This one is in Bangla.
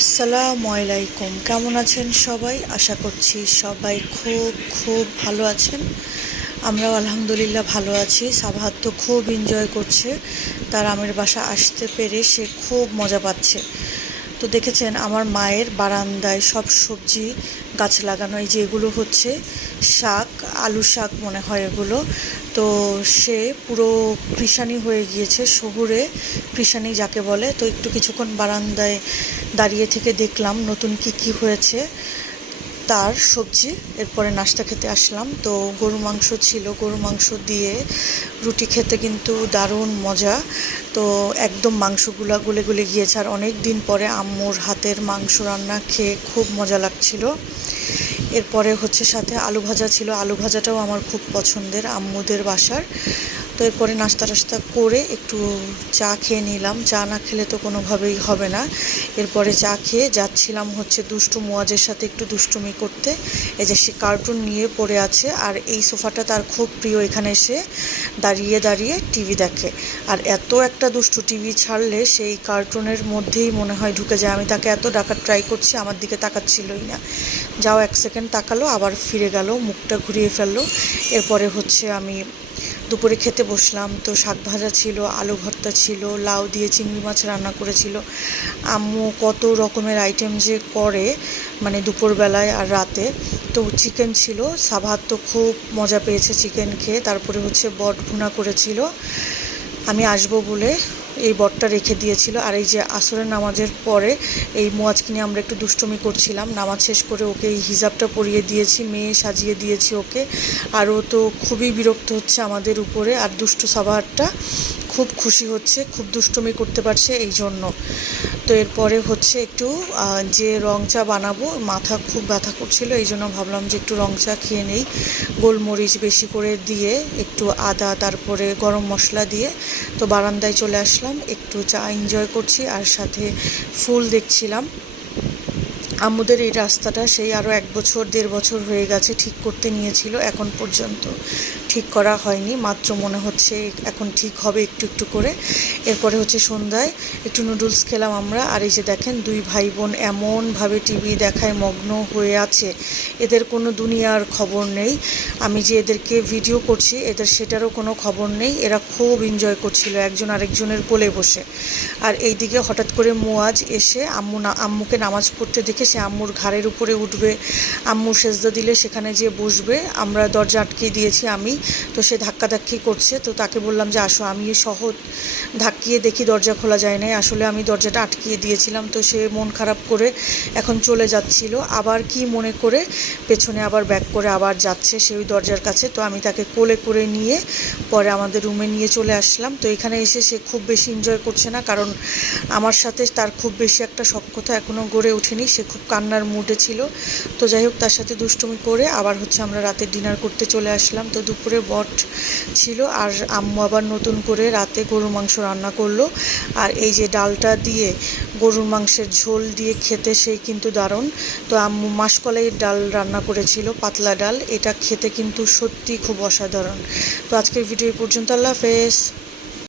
আসসালামু আলাইকুম। কেমন আছেন সবাই? আশা করছি সবাই খুব খুব ভালো আছেন। আমরাও আলহামদুলিল্লাহ ভালো আছি। সাবাহাত তো খুব এনজয় করছে, তার আমের বাসা আসতে পেরে সে খুব মজা পাচ্ছে। তো দেখেছেন আমার মায়ের বারান্দায় সব সবজি গাছ লাগানো, এই যে এগুলো হচ্ছে শাক, আলু শাক মনে হয় এগুলো। তো সে পুরো কৃষানি হয়ে গিয়েছে, শহুরে কৃষানি যাকে বলে। তো একটু কিছুক্ষণ বারান্দায় দাঁড়িয়ে থেকে দেখলাম নতুন কি কি হয়েছে তার সবজি। এরপরে নাস্তা খেতে আসলাম। তো গরু মাংস ছিল, গরু মাংস দিয়ে রুটি খেতে কিন্তু দারুণ মজা। তো একদম মাংসগুলা গলে গলে গিয়েছে, আর অনেক দিন পরে আম্মুর হাতের মাংস রান্না খেয়ে খুব মজা লাগছিল। এরপরে হচ্ছে সাথে আলু ভাজা ছিল, আলু ভাজাটাও আমার খুব পছন্দের আম্মুদের বাসার। তো এরপরে নাস্তা টাস্তা করে একটু চা খেয়ে নিলাম, চা না খেলে তো কোনোভাবেই হবে না। এরপরে চা খেয়ে যাচ্ছিলাম হচ্ছে দুষ্টু মুয়াজের সাথে একটু দুষ্টুমি করতে। এই যে সে কার্টুন নিয়ে পড়ে আছে, আর এই সোফাটা তার খুব প্রিয়, এখানে এসে দাঁড়িয়ে দাঁড়িয়ে টিভি দেখে। আর এত একটা দুষ্টু, টিভি ছাড়লে সেই কার্টুনের মধ্যেই মনে হয় ঢুকে যায়। আমি তাকে এত ডাকার ট্রাই করছি, আমার দিকে তাকাচ্ছিলই না। যাও এক সেকেন্ড তাকালো, আবার ফিরে গেল, মুখটা ঘুরিয়ে ফেললো। এরপরে হচ্ছে আমি দুপুরে খেতে বসলাম। তো শাক ভাজা ছিল, আলু ভর্তা ছিল, লাউ দিয়ে চিংড়ি মাছ রান্না করেছিল। আম্মু কত রকমের আইটেম যে করে, মানে দুপুরবেলায় আর রাতে। তো চিকেন ছিল, সাবাত তো খুব মজা পেয়েছে চিকেন খেয়ে। তারপরে হচ্ছে বট ভুনা করেছিল, আমি আসবো বলে এই বটটা রেখে দিয়েছিল। আর এই যে আসরের নামাজের পরে এই মুয়াজকে নিয়ে আমরা একটু দুষ্টুমি করছিলাম। নামাজ শেষ করে ওকে এই হিজাবটা পরিয়ে দিয়েছি, মেয়ে সাজিয়ে দিয়েছি ওকে। আর ও তো খুবই বিরক্ত হচ্ছে আমাদের উপরে, আর দুষ্টু সাবাহারটা খুব খুশি হচ্ছে, খুব দুষ্টুমি করতে পারছে এই জন্য। তো এরপরে হচ্ছে একটু যে রং চা বানাবো, মাথা খুব ব্যথা করছিল, এই জন্য ভাবলাম যে একটু রং চা খেয়ে নেই, গোলমরিচ বেশি করে দিয়ে, একটু আদা, তারপরে গরম মশলা দিয়ে। তো বারান্দায় চলে আসলাম, একটু চা এনজয় করছি আর সাথে ফুল দেখছিলাম। আম্মুদের এই রাস্তাটা সেই আরও 1 বছর 1.5 বছর হয়ে গেছে ঠিক করতে নিয়েছিল, এখন পর্যন্ত ঠিক করা হয়নি, মাত্র মনে হচ্ছে এখন ঠিক হবে একটু একটু করে। এরপরে হচ্ছে সন্ধ্যায় একটু নুডলস খেলাম আমরা। আর এই যে দেখেন দুই ভাই বোন এমনভাবে টিভি দেখায় মগ্ন হয়ে আছে, এদের কোনো দুনিয়ার খবর নেই। আমি যে এদেরকে ভিডিও করছি, এদের সেটারও কোনো খবর নেই। এরা খুব এনজয় করছিল একজন আরেকজনের কোলে বসে। আর এইদিকে হঠাৎ করে মুয়াজ এসে আম্মুকে নামাজ পড়তে দেখে সে আম্মুর ঘাড়ের উপরে উঠবে, আম্মু সেজদা দিলে সেখানে যেয়ে বসবে। আমরা দরজা আটকে দিয়েছি আমি, তো সে ধাক্কাধাক্কি করছে। তো তাকে বললাম যে আসো, আমি সহজ ধাক্কিয়ে দেখি দরজা খোলা যায় নাই, আসলে আমি দরজাটা আটকিয়ে দিয়েছিলাম। তো সে মন খারাপ করে এখন চলে যাচ্ছিল, আবার কি মনে করে পেছনে আবার ব্যাক করে আবার যাচ্ছে সে ওই দরজার কাছে। তো আমি তাকে কোলে করে নিয়ে পরে আমাদের রুমে নিয়ে চলে আসলাম। তো এখানে এসে সে খুব বেশি এনজয় করছে না, কারণ আমার সাথে তার খুব বেশি একটা সখ্যতা এখনও গড়ে ওঠেনি, সে খুব কান্নার মুডে ছিল। তো যাই হোক, তার সাথে দুষ্টুমি করে আবার হচ্ছে আমরা রাতে ডিনার করতে চলে আসলাম। তো দুপুরে বট ছিল, আর আম্মু আবার নতুন করে রাতে গরুর মাংস রান্না করলো। আর এই যে ডালটা দিয়ে গরুর মাংসের ঝোল দিয়ে খেতে সেই কিন্তু দারুণ। তো আম্মু মাসকলাইয়ের ডাল রান্না করেছিল, পাতলা ডাল, এটা খেতে কিন্তু সত্যি খুব অসাধারণ। তো আজকের ভিডিও এই পর্যন্ত, আল্লাহ হাফেজ।